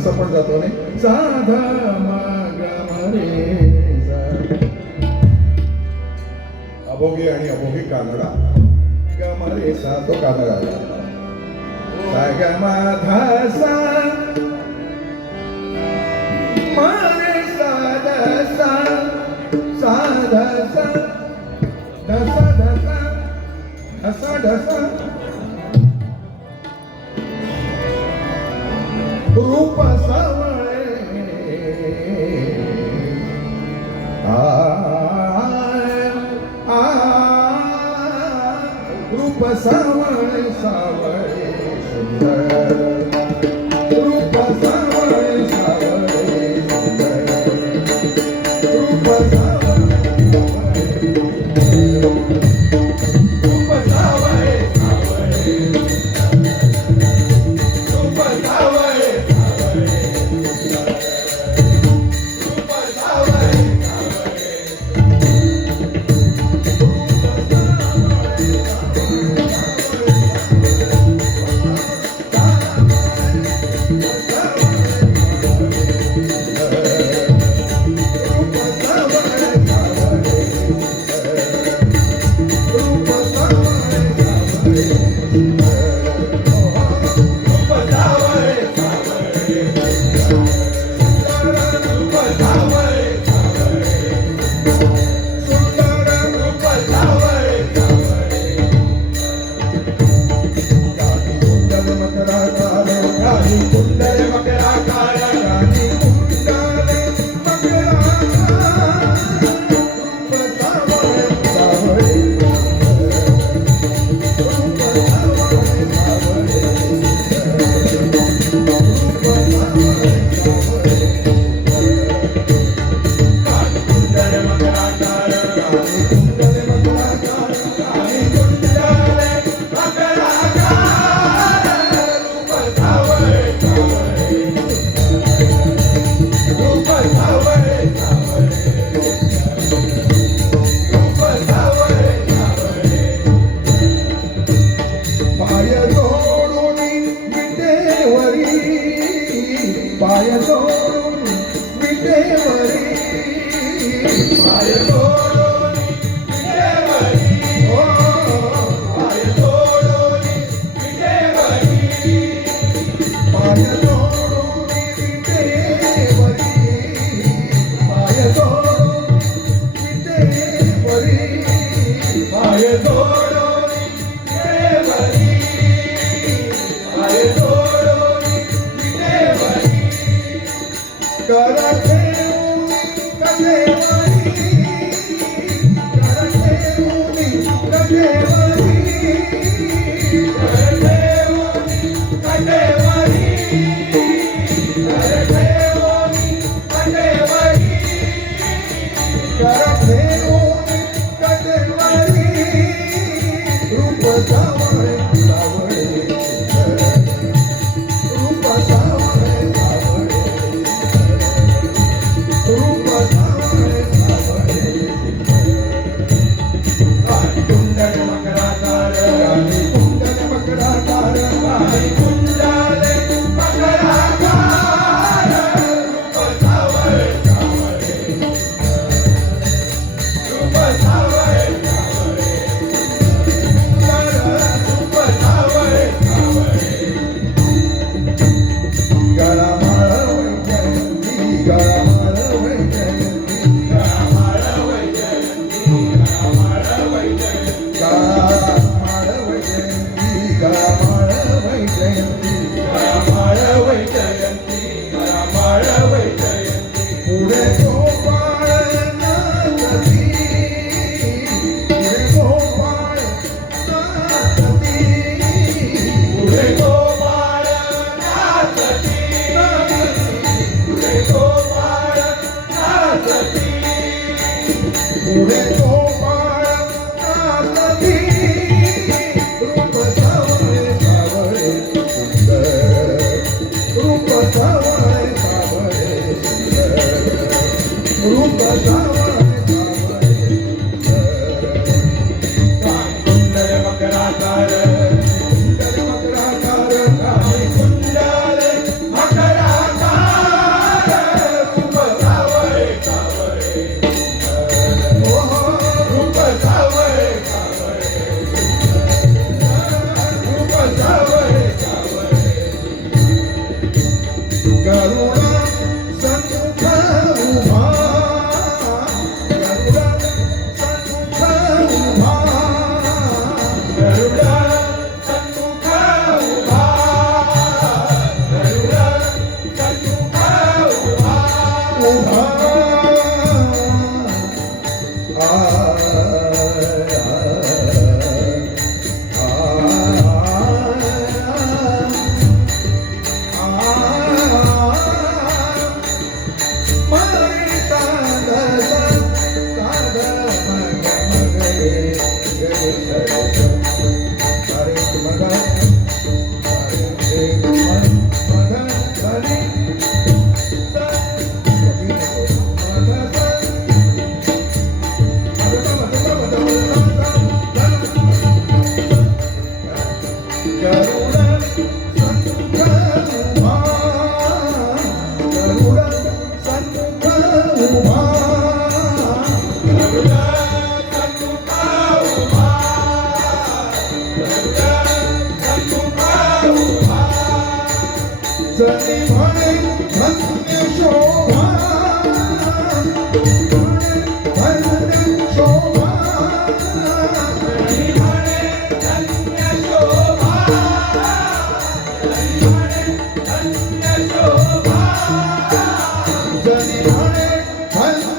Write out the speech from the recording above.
असं पण जातो नाही साधा माग रे अभोगी आणि अभोगी कानडा ग रे सा तो कानडा सा ग मा धा सा मा रे सा ध सा सा ध सा ध सा ध सा ढसा ढसा रूप सावळे रूप सावळे सावळे सुंदर रूप सावळे सावळे सुंदर रूप पाय जोडून विटेवरी पाय जोडून विटेवरी ओ पाय जोडून विटेवरी पाय जोडून विटेवरी पाय जोडून विटेवरी पाय जोडून विटेवरी पाय जोडून विटेवरी करते कदेवरी करते कदेवरी करते कदेवरी करते कदेवरी करते कदेवरी रूप सावळे सावळे रूप सावळे सावळे रूप सावळे सावळे कुंडल मकराकार राणी कुंडल मकराकार राणी कुंडल मकराकार रूप सावळे सावळे रूप सावळे सावळे रूप सावळे सावळे गळामाळ वैजयंती गळामाळ वैजयंती गळामाळ वैजयंती गळामाळ वैजयंती गळामाळ वैजयंती गळामाळ वैजयंती गळामाळ वैजयंती गळामाळ वैजयंती पुढे गोपाळ नाचती पुढे गोपाळ नाचती पुढे गोपाळ नाचती पुढे गोपाळ नाचती पुढे गोपाळ नाचती रूप सावळे सावळे सुंदर रूप सावळे सावळे सुंदर रूप सावळे सावळे कुंडल मकराकार कुंडल मकराकार राणी कुंडल मकराकार उभा जनी म्हणे धन्य शोभा धन्य शोभा जनी म्हणे धन्य शोभा जनी म्हणे धन्य शोभा जनी म्हणे धन्य